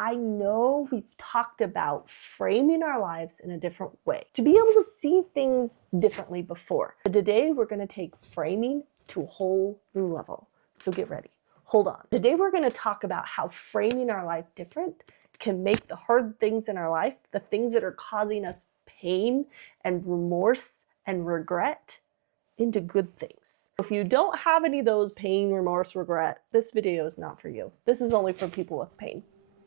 I know we've talked about framing our lives in a different way, to be able to see things differently before. But today we're going to take framing to a whole new level. So get ready. Hold on. Today we're going to talk about how framing our life different can make the hard things in our life, the things that are causing us pain and remorse and regret, into good things. If you don't have any of those pain, remorse, regret, this video is not for you. This is only for people with pain.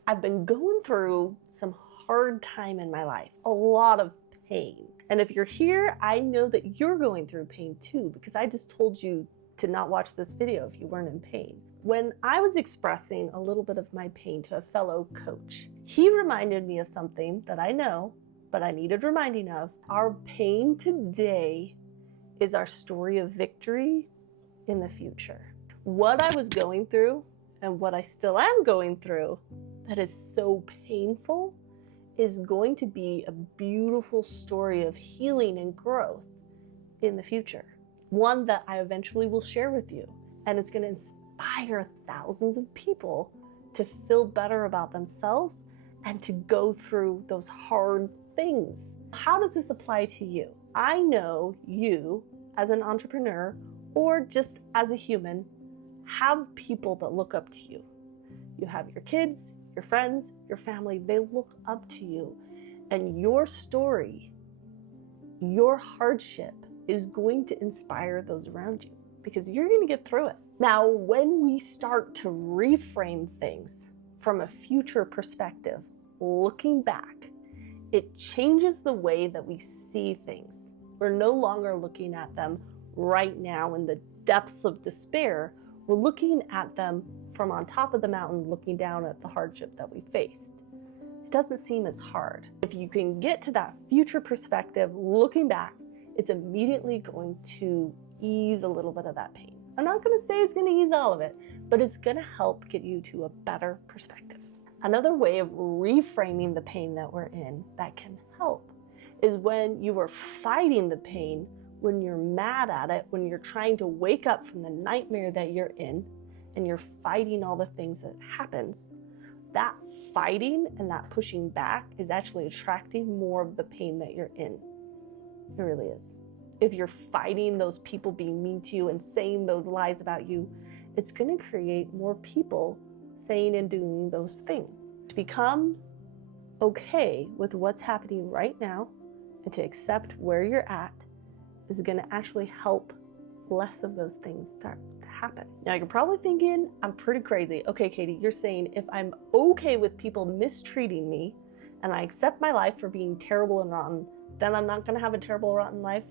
I've been going through some hard time in my life, a lot of pain. And if you're here, I know that you're going through pain too, because I just told you to not watch this video if you weren't in pain. When I was expressing a little bit of my pain to a fellow coach, he reminded me of something that I know, but I needed reminding of. Our pain today is our story of victory in the future. What I was going through and what I still am going through that is so painful is going to be a beautiful story of healing and growth in the future. One that I eventually will share with you. And it's going to inspire thousands of people to feel better about themselves and to go through those hard things. How does this apply to you? I know you, as an entrepreneur or just as a human, have people that look up to you. You have your kids, your friends, your family, they look up to you. And your story, your hardship is going to inspire those around you because you're going to get through it. Now, when we start to reframe things from a future perspective, looking back, it changes the way that we see things. We're no longer looking at them right now in the depths of despair. We're looking at them from on top of the mountain, looking down at the hardship that we faced. It doesn't seem as hard. If you can get to that future perspective, looking back, it's immediately going to ease a little bit of that pain. I'm not going to say it's going to ease all of it, but it's going to help get you to a better perspective. Another way of reframing the pain that we're in that can help is when you are fighting the pain, when you're mad at it, when you're trying to wake up from the nightmare that you're in, and you're fighting all the things that happens, that fighting and that pushing back is actually attracting more of the pain that you're in. It really is. If you're fighting those people being mean to you and saying those lies about you, it's going to create more people saying and doing those things. To become okay with what's happening right now and to accept where you're at is going to actually help less of those things start to happen. Now you're probably thinking, I'm pretty crazy. Okay, Katie, you're saying if I'm okay with people mistreating me and I accept my life for being terrible and rotten, then I'm not going to have a terrible, rotten life.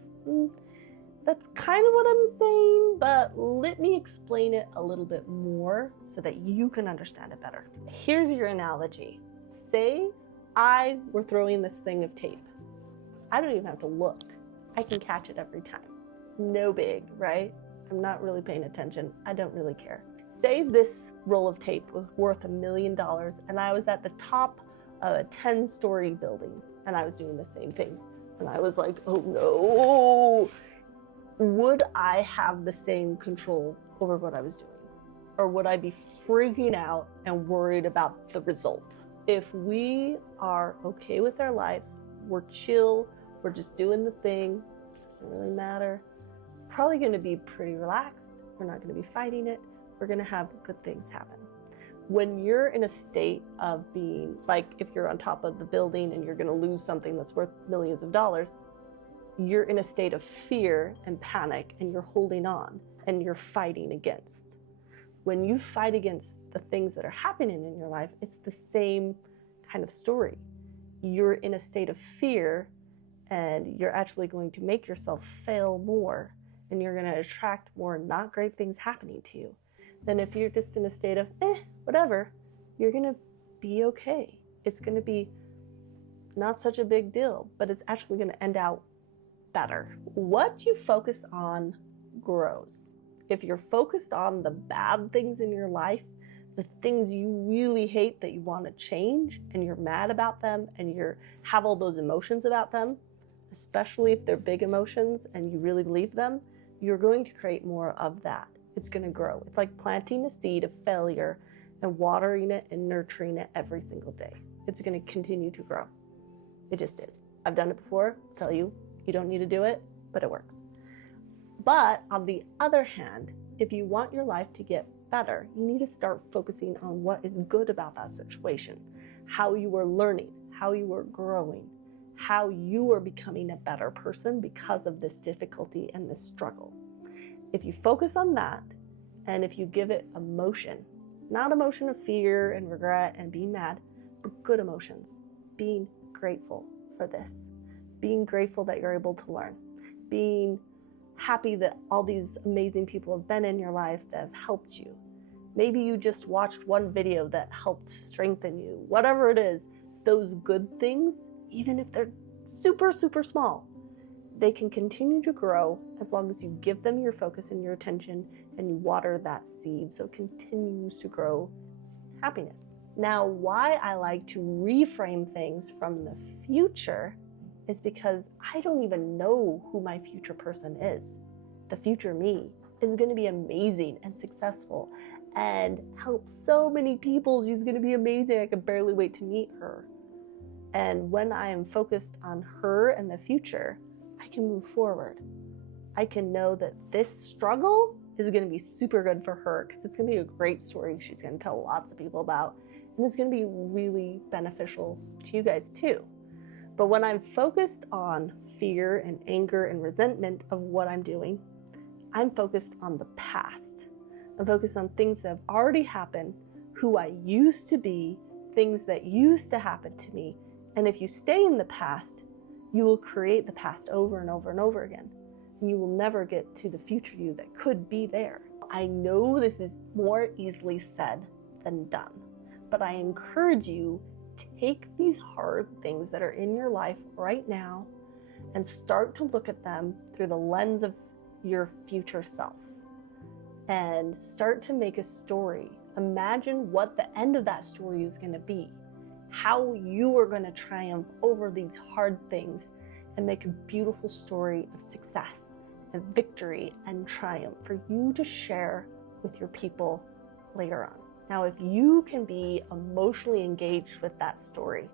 That's kind of what I'm saying, but let me explain it a little bit more so that you can understand it better. Here's your analogy. Say I were throwing this thing of tape. I don't even have to look. I can catch it every time. No big, right? I'm not really paying attention. I don't really care. Say this roll of tape was worth $1 million and I was at the top of a 10-story building and I was doing the same thing. And I was like, oh no. Would I have the same control over what I was doing? Or would I be freaking out and worried about the result? If we are okay with our lives, we're chill, we're just doing the thing, doesn't really matter, probably going to be pretty relaxed. We're not going to be fighting it. We're going to have good things happen. When you're in a state of being, like if you're on top of the building and you're going to lose something that's worth millions of dollars, you're in a state of fear and panic and you're holding on and you're fighting against. When you fight against the things that are happening in your life, it's the same kind of story. You're in a state of fear and you're actually going to make yourself fail more and you're going to attract more not great things happening to you than if you're just in a state of, whatever, you're going to be okay. It's going to be not such a big deal, but it's actually going to end out better. What you focus on grows. If you're focused on the bad things in your life, the things you really hate that you want to change and you're mad about them and you have all those emotions about them, especially if they're big emotions and you really believe them, you're going to create more of that. It's going to grow. It's like planting a seed of failure and watering it and nurturing it every single day. It's going to continue to grow. It just is. I've done it before. I'll tell you, you don't need to do it, but it works. But on the other hand, if you want your life to get better, you need to start focusing on what is good about that situation, how you are learning, how you are growing, how you are becoming a better person because of this difficulty and this struggle. If you focus on that, and if you give it emotion, not emotion of fear and regret and being mad, but good emotions, being grateful for this, being grateful that you're able to learn, being happy that all these amazing people have been in your life that have helped you. Maybe you just watched one video that helped strengthen you. Whatever it is, those good things, even if they're super, super small, they can continue to grow as long as you give them your focus and your attention and you water that seed so it continues to grow happiness. Now, why I like to reframe things from the future is because I don't even know who my future person is. The future me is going to be amazing and successful and help so many people. She's going to be amazing. I can barely wait to meet her. And when I am focused on her and the future, I can move forward. I can know that this struggle is going to be super good for her because it's going to be a great story she's going to tell lots of people about. And it's going to be really beneficial to you guys too. But when I'm focused on fear and anger and resentment of what I'm doing, I'm focused on the past. I'm focused on things that have already happened, who I used to be, things that used to happen to me. And if you stay in the past, you will create the past over and over and over again. And you will never get to the future you that could be there. I know this is more easily said than done, but I encourage you, take these hard things that are in your life right now and start to look at them through the lens of your future self and start to make a story. Imagine what the end of that story is going to be, how you are going to triumph over these hard things and make a beautiful story of success and victory and triumph for you to share with your people later on. Now, if you can be emotionally engaged with that story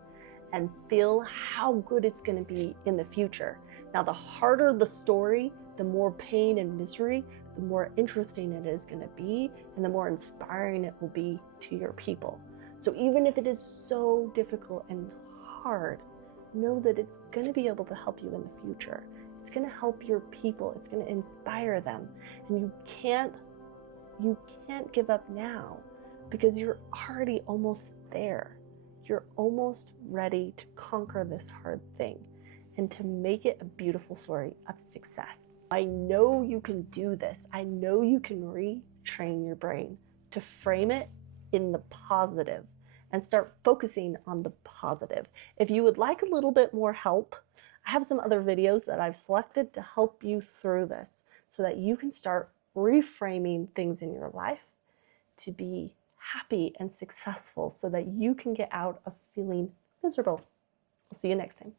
and feel how good it's going to be in the future. Now, the harder the story, the more pain and misery, the more interesting it is going to be, and the more inspiring it will be to your people. So even if it is so difficult and hard, know that it's going to be able to help you in the future. It's going to help your people. It's going to inspire them. And you can't give up now because you're already almost there. You're almost ready to conquer this hard thing and to make it a beautiful story of success. I know you can do this. I know you can retrain your brain to frame it in the positive and start focusing on the positive. If you would like a little bit more help, I have some other videos that I've selected to help you through this so that you can start reframing things in your life to be happy and successful so that you can get out of feeling miserable. I'll see you next time.